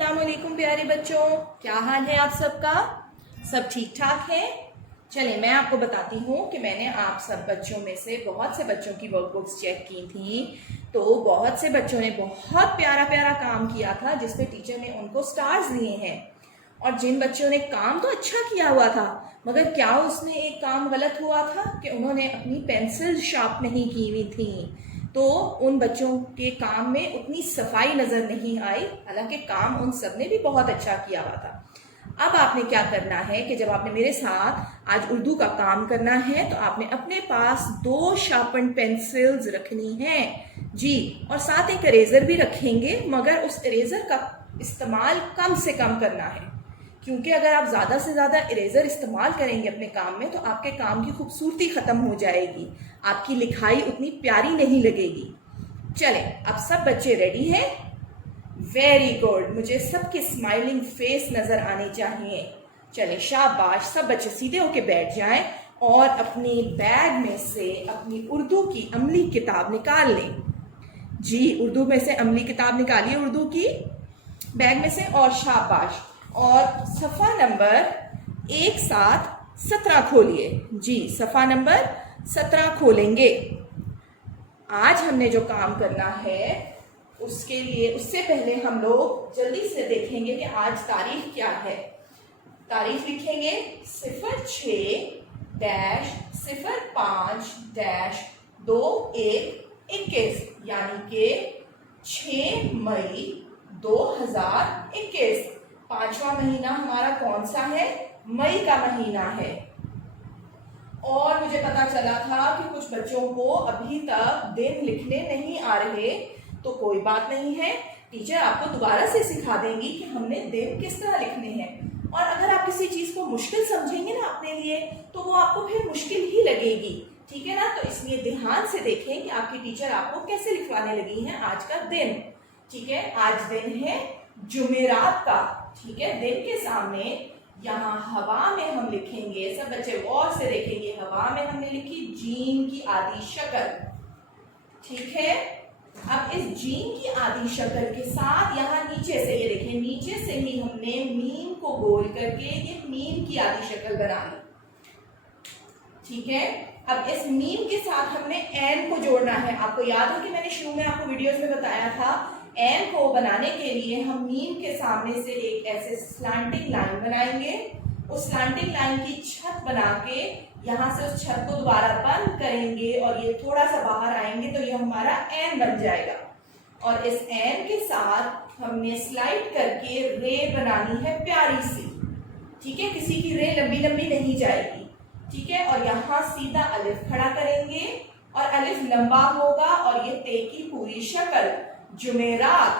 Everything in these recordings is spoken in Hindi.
अस्सलामुअलैकुम प्यारे बच्चों, क्या हाल है आप सबका? सब ठीक ठाक है? चलिए मैं आपको बताती हूँ कि मैंने आप सब बच्चों में से बहुत से बच्चों की वर्कबुक्स चेक की थी। तो बहुत से बच्चों ने बहुत प्यारा प्यारा काम किया था जिसपे टीचर ने उनको स्टार्स दिए हैं। और जिन बच्चों ने काम तो अच्छा किया हुआ था, मगर क्या उसमें एक काम गलत हुआ था कि उन्होंने अपनी पेंसिल शार्प नहीं की हुई थी, तो उन बच्चों के काम में उतनी सफाई नजर नहीं आई। हालांकि काम उन सब ने भी बहुत अच्छा किया हुआ था। अब आपने क्या करना है कि जब आपने मेरे साथ आज उर्दू का काम करना है तो आपने अपने पास 2 शार्पन पेंसिल्स रखनी है जी, और साथ एक इरेजर भी रखेंगे, मगर उस इरेजर का इस्तेमाल कम से कम करना है, क्योंकि अगर आप ज़्यादा से ज़्यादा इरेजर इस्तेमाल करेंगे अपने काम में तो आपके काम की खूबसूरती ख़त्म हो जाएगी, आपकी लिखाई उतनी प्यारी नहीं लगेगी। चलें, अब सब बच्चे रेडी हैं? वेरी गुड, मुझे सबके स्माइलिंग फेस नज़र आने चाहिए। चलें, शाबाश, सब बच्चे सीधे होके बैठ जाएं और अपने बैग में से अपनी उर्दू की अमली किताब निकाल लें। जी, उर्दू में से अमली किताब निकालिए उर्दू की बैग में से, और शाबाश, और सफ़ा नंबर 17 खोलिए। जी, सफ़ा नंबर 17 खोलेंगे। आज हमने जो काम करना है उसके लिए, उससे पहले हम लोग जल्दी से देखेंगे कि आज तारीख क्या है। तारीख लिखेंगे 06-05-21, यानी कि 6 मई 2021। 5वां महीना हमारा कौन सा है? मई का महीना है। और मुझे पता चला था कि कुछ बच्चों को अभी तक दिन लिखने नहीं आ रहे, तो कोई बात नहीं है, टीचर आपको दोबारा से सिखा देंगी कि हमने दिन किस तरह लिखने हैं। और अगर आप किसी चीज को मुश्किल समझेंगे ना अपने लिए, तो वो आपको फिर मुश्किल ही लगेगी, ठीक है ना? तो इसलिए ध्यान से देखें कि आपकी टीचर आपको कैसे लिखवाने लगी हैं आज का दिन। ठीक है, आज दिन है जुमेरात का। ठीक है, दिन के सामने यहाँ हवा में हम लिखेंगे, सब बच्चे गौर से देखेंगे, हवा में हमने लिखी जीम की आधी शक्ल। ठीक है, अब इस जीम की आधी शक्ल के साथ यहाँ नीचे से, ये देखिए, नीचे से ही हमने मीम को गोल करके ये मीम की आधी शक्ल बना ली। ठीक है, अब इस मीम के साथ हमने एन को जोड़ना है। आपको याद है कि मैंने शुरू में आपको वीडियोस में बताया था, एन को बनाने के लिए हम मीम के सामने से एक ऐसे स्लैंटिंग लाइन बनाएंगे। उस स्लैंटिंग लाइन की छत बना के यहाँ से उस छत को दोबारा बंद करेंगे और ये थोड़ा सा बाहर आएंगे तो ये हमारा एन बन जाएगा। और इस एन के साथ हमने स्लाइड करके रे बनानी है प्यारी सी। ठीक है, किसी की रे लंबी लंबी नहीं जाएगी। ठीक है, और यहाँ सीधा अलिफ खड़ा करेंगे और अलिफ लंबा होगा और ये ते की पूरी शक्ल जुमेरात।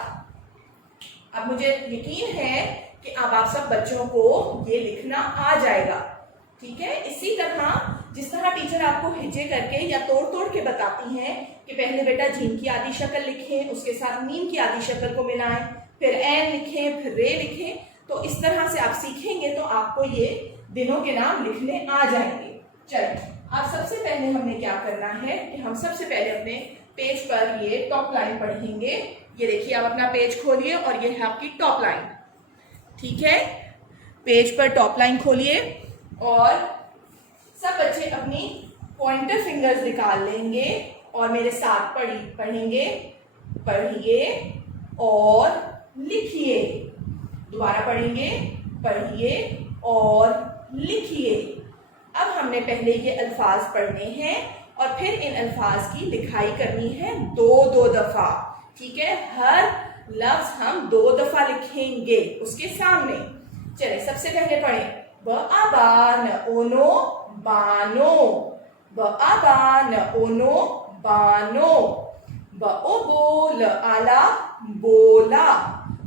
अब मुझे यकीन है कि अब आप सब बच्चों को ये लिखना आ जाएगा। ठीक है, इसी तरह जिस तरह टीचर आपको हिज्जे करके या तोड़ तोड़ के बताती हैं कि पहले बेटा जीम की आधी शक्ल लिखें, उसके साथ मीम की आधी शक्ल को मिलाएं, फिर एन लिखें, फिर रे लिखें, तो इस तरह से आप सीखेंगे तो आपको ये दिनों के नाम लिखने आ जाएंगे। चलिए, अब सबसे पहले हमने क्या करना है कि हम सबसे पहले अपने पेज पर ये टॉप लाइन पढ़ेंगे। ये देखिए, आप अपना पेज खोलिए और ये है आपकी टॉप लाइन। ठीक है, पेज पर टॉप लाइन खोलिए और सब बच्चे अपनी पॉइंटर फिंगर्स निकाल लेंगे और मेरे साथ पढ़ेंगे, पढ़िए और लिखिए। दोबारा पढ़ेंगे, पढ़िए और लिखिए। अब हमने पहले ये अल्फाज पढ़ने हैं और फिर इन अल्फाज की लिखाई करनी है 2-2 दफा। ठीक है, हर लफ्ज हम 2 दफा लिखेंगे उसके सामने। चलिए, सबसे पहले पढ़ें, ब-आ-बा न-ओ-नो बानो, ब-आ-बा न-ओ-नो बानो, ब-ओ-बो ल-आला बोला,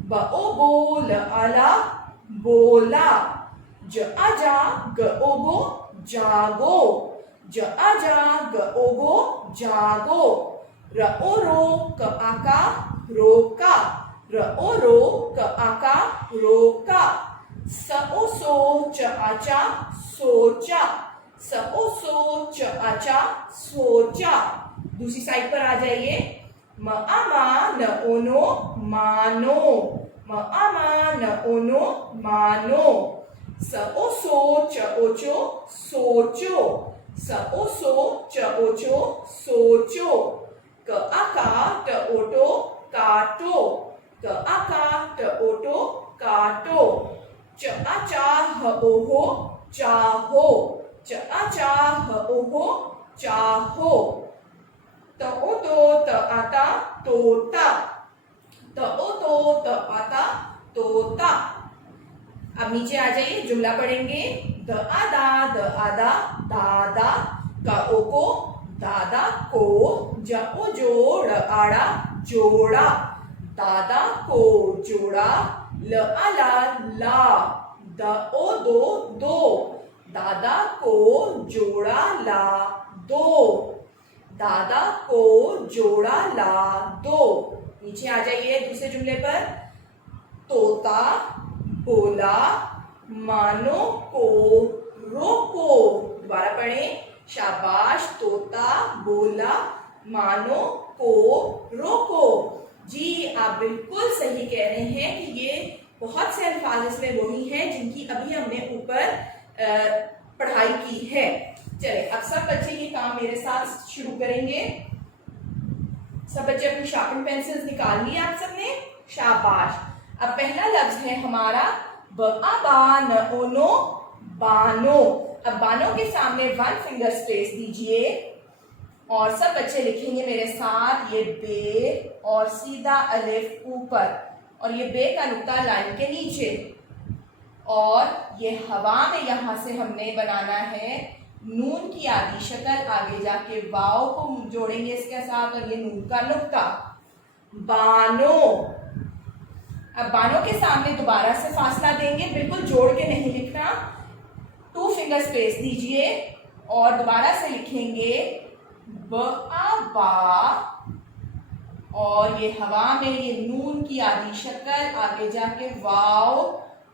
ब-ओ-बो ल-आला बोला, ज-आ-जा ग-ओ-गो जागो, ज-आ-जा ग-ओ-गो जागो, र-ओ-रो क-आ-का रोका, र-ओ-रो क-आ-का रोका, स-ओ-सो च-आ-चा सोचा, स-ओ-सो च-आ-चा सोचा। दूसरी साइड पर आ जाइए, म-आ-मा न-ओ-नो मानो, म आ मा न ओ नो मानो, स ओ सो च ओ चो सोचो, स ओ सो च ओ चो सोचो, क आ का ट ओ टो काटो, क आ का ट ओ टो काटो, च आ चा ह ओ हो चाहो, च आ चा ह ओ हो चाहो, त ओ तो त आता तोता, त ओ तो त आता तोता। अब नीचे आ जाइए, जुमला पढ़ेंगे। द आदा दादा, का ओ को दादा को, ज ओ जोड़ आड़ा जोड़ा, दादा को जोड़ा, ल आला ला, द ओ दो दो, दादा को जोड़ा ला दो, दादा को जोड़ा ला दो। नीचे आ जाइए दूसरे जुमले पर। तोता बोला मानो को रोको, दोबारा पढ़ें। शाबाश, तोता बोला मानो को रोको। जी आप बिल्कुल सही कह रहे हैं कि ये बहुत से अल्फाज इसमें वही हैं जिनकी अभी हमने ऊपर पढ़ाई की है। चले अब सब बच्चे ये काम मेरे साथ शुरू करेंगे। सब बच्चे अपनी शार्पन पेंसिल्स निकाल ली आप सबने? शाबाश। अब पहला लफ्ज है हमारा ब आ बा न ओ नो बानो। अब बानो के सामने 1 फिंगर स्पेस दीजिए और सब बच्चे लिखेंगे मेरे साथ ये बे और सीधा अलिफ ऊपर, और ये बे का नुक्ता लाइन के नीचे, और ये हवा में यहां से हमने बनाना है नून की आधी शक्ल, आगे जाके वाव को जोड़ेंगे इसके साथ और ये नून का नुक्ता। बानो। अब बानो के सामने दोबारा से फासला देंगे, बिल्कुल जोड़ के नहीं लिखना, 2 फिंगर स्पेस दीजिए और दोबारा से लिखेंगे ब आ बा, और ये हवा में ये नून की आधी शक्ल, आगे जाके वाव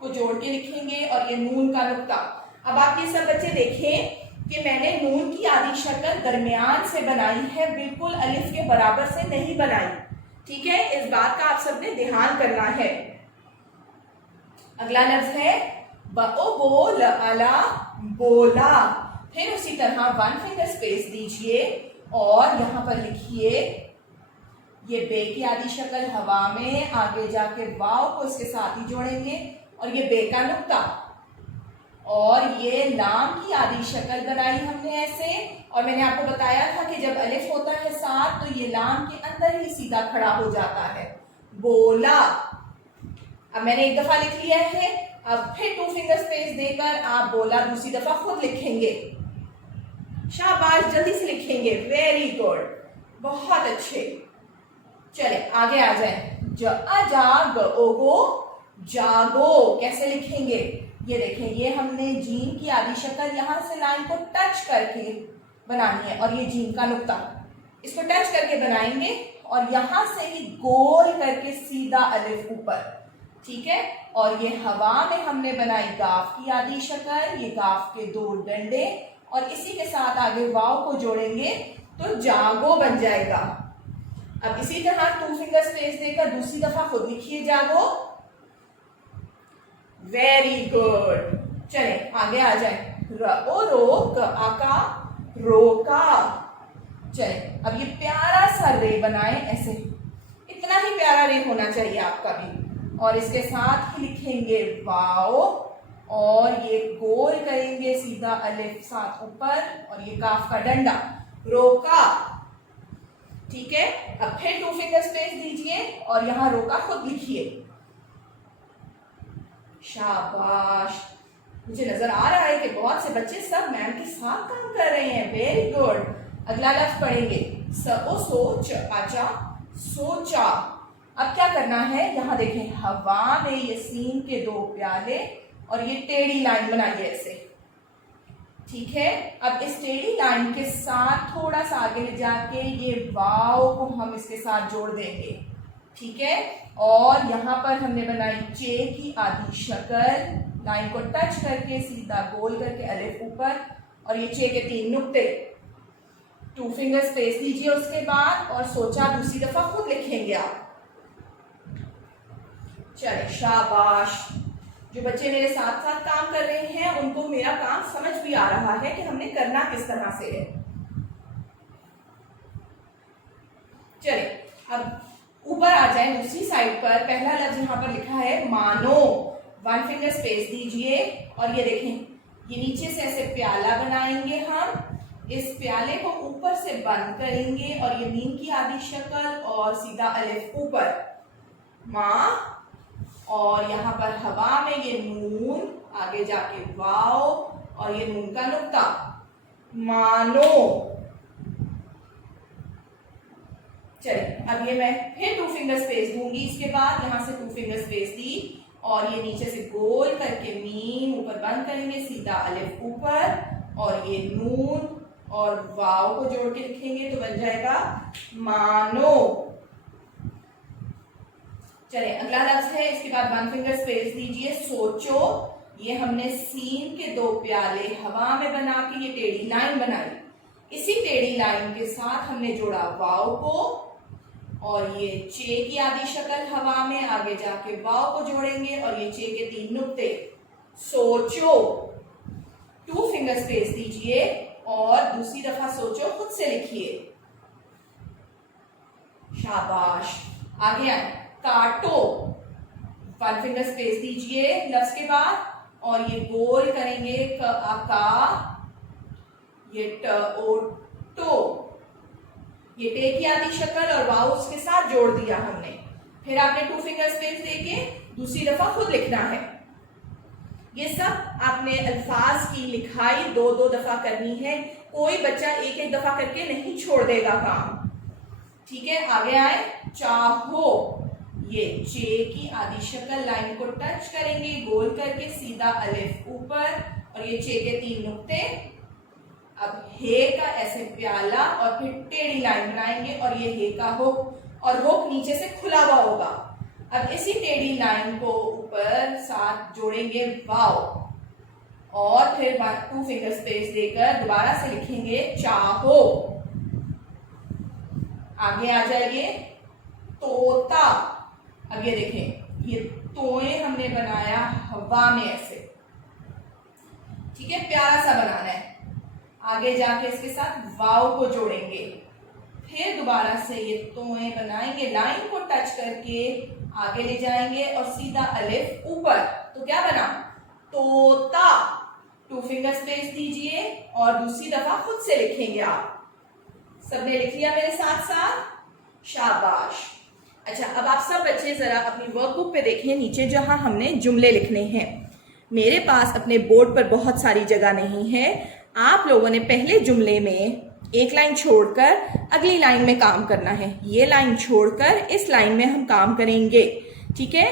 को जोड़ के लिखेंगे और ये नून का नुक्ता। अब आप ये सब बच्चे देखें कि मैंने नून की आधी शक्ल दरमियान से बनाई है, बिल्कुल अलिफ के बराबर से नहीं बनाई। ठीक है, इस बात का आप सबने ध्यान करना है। अगला लफ्ज है ब ओ बो ल अला बोला। फिर उसी तरह 1 फिंगर स्पेस दीजिए और यहां पर लिखिए ये बे की आधी शक्ल हवा में, आगे जाके वाव को इसके साथ ही जोड़ेंगे और ये बे का नुक्ता, और ये लाम की आधी शक्ल बनाई हमने ऐसे, और मैंने आपको बताया था कि जब अलिफ होता है साथ तो ये लाम के अंदर ही सीधा खड़ा हो जाता है। बोला। अब मैंने एक दफा लिख लिया है, अब फिर 2 फिंगर स्पेस देकर आप बोला दूसरी दफा खुद लिखेंगे। शाबाश, जल्दी से लिखेंगे, वेरी गुड, बहुत अच्छे। चले आगे आ जाए। ज आ जा ग ओ गो जागो। कैसे लिखेंगे? ये देखें, ये हमने जीन की आधी शक्ल यहां से लाइन को टच करके बनानी है, और ये जीन का नुक्ता, इसको टच करके बनाएंगे और यहां से ही गोल करके सीधा अलिफ ऊपर। ठीक है, और ये हवा में हमने बनाई गाफ की आधी शक्ल, ये गाफ के 2 डंडे, और इसी के साथ आगे वाव को जोड़ेंगे तो जागो बन जाएगा। अब इसी तरह 2 फिंगर स्पेस देकर दूसरी दफा खुद लिखिए जागो। Very good. चले आगे आ जाए। र ओ रो क आका रोका। चले अब ये प्यारा सा रे बनाए ऐसे, इतना ही प्यारा रे होना चाहिए आपका भी, और इसके साथ ही लिखेंगे वाओ, और ये गोल करेंगे सीधा अलिफ साथ ऊपर, और ये काफ का डंडा, रोका। ठीक है, अब फिर 2 फिंगर स्पेस दीजिए और यहां रोका खुद लिखिए। शाबाश, मुझे नजर आ रहा है कि बहुत से बच्चे सब मैम के साथ काम कर रहे हैं, वेरी गुड। अगला लफ्ज पढ़ेंगे स ओ सो च आचा सोचा। अब क्या करना है, यहां देखें हवा में ये सीन के 2 प्याले और ये टेढ़ी लाइन बनाइए ऐसे। ठीक है, अब इस टेढ़ी लाइन के साथ थोड़ा सा आगे ले जाके ये वाव को हम इसके साथ जोड़ देंगे। ठीक है, और यहां पर हमने बनाई चे की आधी शक्ल, लाइन को टच करके सीधा गोल करके अलिफ ऊपर, और ये चे के 3 नुक्ते। 2 फिंगर स्पेस दीजिए उसके बाद, और सोचा दूसरी दफा खुद लिखेंगे आप। चले, शाबाश। जो बच्चे मेरे साथ साथ काम कर रहे हैं उनको मेरा काम समझ भी आ रहा है कि हमने करना किस तरह से है। चले, अब ऊपर आ जाए दूसरी साइड पर। पहला लफ्ज यहाँ पर लिखा है मानो, 1 फिंगर स्पेस दीजिए और ये देखें, ये नीचे से ऐसे प्याला बनाएंगे हम। इस प्याले को ऊपर से बंद करेंगे और ये मीम की आधी शक्ल और सीधा अलिफ ऊपर, माँ, और यहाँ पर हवा में ये नून, आगे जाके वाव और ये नून का नुक्ता, मानो। चलिए, अब ये मैं फिर 2 फिंगर स्पेस दूंगी। इसके बाद यहां से 2 फिंगर स्पेस दी और ये नीचे से गोल करके मीम ऊपर बंद करेंगे, सीधा अलिफ ऊपर और ये नून और वाव को जोड़ के लिखेंगे तो बन जाएगा मानो। चलिए, अगला लफ्ज है, इसके बाद 1 फिंगर स्पेस दीजिए, सोचो। ये हमने सीन के 2 प्याले हवा में बना के ये टेढ़ी लाइन बनाई। इसी टेढ़ी लाइन के साथ हमने जोड़ा वाव को और ये चे की आधी शक्ल हवा में, आगे जाके वाव को जोड़ेंगे और ये चे के 3 नुक्ते, सोचो। 2 फिंगर स्पेस दीजिए और दूसरी दफा सोचो खुद से लिखिए, शाबाश। आगे आए, काटो, 1 फिंगर स्पेस दीजिए लफ्ज के बाद और ये गोल करेंगे का, ये ट ओ टो, ये टे की आधी शक्ल और वाव उसके साथ जोड़ दिया हमने। फिर आपने 2 फिंगर स्पेस देके दूसरी दफा खुद लिखना है। ये सब आपने अल्फाज की लिखाई 2-2 दफा करनी है। कोई बच्चा 1-1 दफा करके नहीं छोड़ देगा काम, ठीक है। आगे आए, चाहो, ये चे की आधी शक्ल लाइन को टच करेंगे गोल करके, सीधा अलिफ ऊपर और ये चे के 3 नुक्ते। अब हे का ऐसे प्याला और फिर टेढ़ी लाइन बनाएंगे और ये हे का हुक और हुक नीचे से खुला हुआ होगा। अब इसी टेढ़ी लाइन को ऊपर साथ जोड़ेंगे वाव और फिर 2 फिंगर स्पेस देकर दोबारा से लिखेंगे चाहो। आगे आ जाइए, तोता। अब ये देखें, ये तोए हमने बनाया हवा में ऐसे, ठीक है, प्यारा सा बनाना है। आगे जाके इसके साथ वाव को जोड़ेंगे, फिर दोबारा से ये तोए बनाएंगे, लाइन को टच करके आगे ले जाएंगे और सीधा अलिफ ऊपर, तो क्या बना, तोता। 2 फिंगर स्पेस दीजिए और दूसरी दफा खुद से लिखेंगे आप। सबने लिख लिया मेरे साथ साथ, शाबाश। अच्छा, अब आप सब बच्चे जरा अपनी वर्कबुक पे देखें, नीचे जहां हमने जुमले लिखने हैं। मेरे पास अपने बोर्ड पर बहुत सारी जगह नहीं है। आप लोगों ने पहले जुमले में एक लाइन छोड़कर अगली लाइन में काम करना है। ये लाइन छोड़कर इस लाइन में हम काम करेंगे, ठीक है।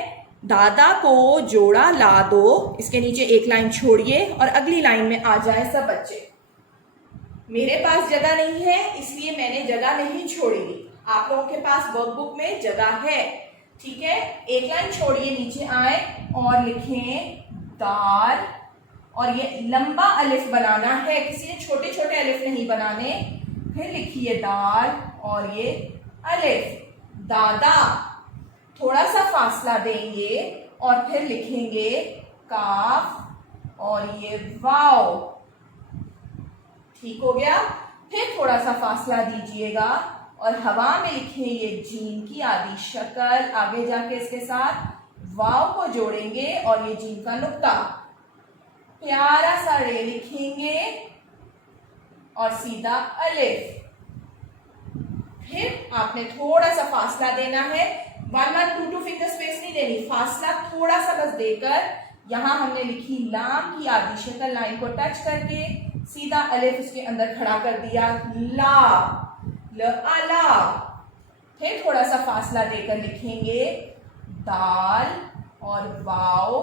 दादा को जोड़ा ला दो, इसके नीचे एक लाइन छोड़िए और अगली लाइन में आ जाए सब बच्चे। मेरे पास जगह नहीं है इसलिए मैंने जगह नहीं छोड़ी। आप लोगों के पास वर्कबुक में जगह है, ठीक है। एक लाइन छोड़िए, नीचे आए और लिखें दाल और ये लंबा अलिफ बनाना है, किसी ने छोटे छोटे अलिफ नहीं बनाने। फिर लिखिए दाल और ये अलिफ, दादा। थोड़ा सा फासला देंगे और फिर लिखेंगे काफ और ये वाव, ठीक हो गया। फिर थोड़ा सा फासला दीजिएगा और हवा में लिखें ये जीन की आधी शक्ल, आगे जाके इसके साथ वाव को जोड़ेंगे और ये जीन का नुक्ता, प्यारा सा रे लिखेंगे और सीधा अलिफ। फिर आपने थोड़ा सा फासला देना है, 1-1-2-2 फिंगर स्पेस नहीं देनी, फासला थोड़ा सा बस देकर यहां हमने लिखी लाम की आधी शक्ल, लाइन को टच करके सीधा अलिफ उसके अंदर खड़ा कर दिया, ला, ल आला। फिर थोड़ा सा फासला देकर लिखेंगे दाल और वाव,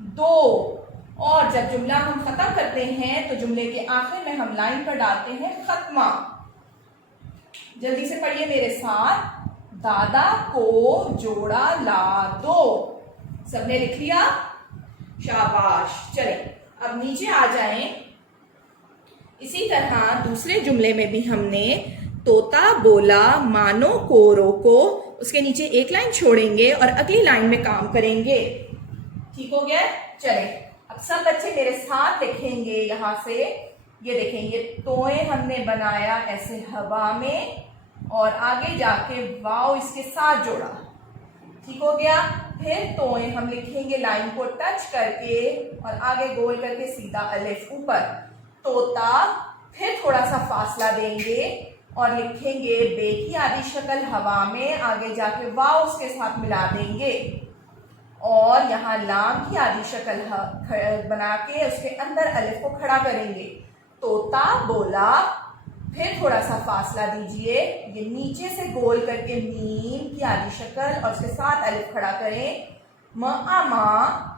दो। और जब जुमला हम खत्म करते हैं तो जुमले के आखिर में हम लाइन पर डालते हैं खत्मा। जल्दी से पढ़िए मेरे साथ, दादा को जोड़ा ला दो। सबने लिख लिया, शाबाश। चले, अब नीचे आ जाएं। इसी तरह दूसरे जुमले में भी हमने तोता बोला मानो को रोको, उसके नीचे एक लाइन छोड़ेंगे और अगली लाइन में काम करेंगे। ठीक हो गया? चले अब सब बच्चे मेरे साथ लिखेंगे। यहां से ये देखेंगे, तोए हमने बनाया ऐसे हवा में और आगे जाके वाव इसके साथ जोड़ा। ठीक हो गया? फिर तोए हम लिखेंगे लाइन को टच करके और आगे गोल करके सीधा अलिफ ऊपर। तोता, फिर थोड़ा सा फासला देंगे और लिखेंगे बे की आधी शक्ल हवा में, आगे जाके वाव उसके साथ मिला देंगे और यहाँ लाम की आधी शक्ल बना के उसके अंदर अलिफ को खड़ा करेंगे। तोता बोला, फिर थोड़ा सा फासला दीजिए, ये नीचे से गोल करके मीम की आधी शक्ल और उसके साथ अलिफ खड़ा करें। म आ मा,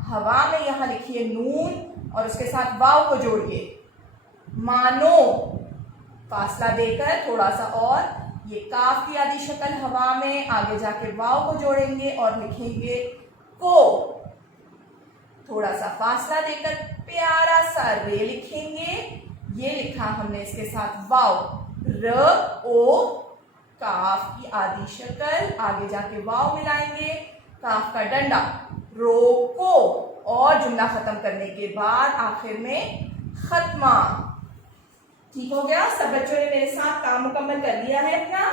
हवा में यहाँ लिखिए नून और उसके साथ वाव को जोड़िए। मानो, फासला देकर थोड़ा सा और, ये काफ की आधी शक्ल हवा में, आगे जाके वाव को जोड़ेंगे और लिखेंगे को। थोड़ा सा फासला देकर प्यारा सा रे लिखेंगे, ये लिखा हमने इसके साथ वाव। र ओ, काफ की आधी शक्ल, आगे जाके वाव मिलाएंगे, काफ का डंडा। रोको, और जुमला खत्म करने के बाद आखिर में खत्मा। ठीक हो गया? सब बच्चों ने मेरे साथ काम मुकम्मल कर लिया है अपना?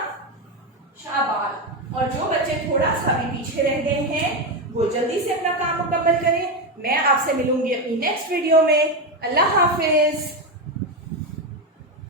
शाबाश। और जो बच्चे थोड़ा सा भी पीछे रह गए हैं वो जल्दी से अपना काम मुकम्मल करें। मैं आपसे मिलूंगी अपनी नेक्स्ट वीडियो में। अल्लाह हाफिज।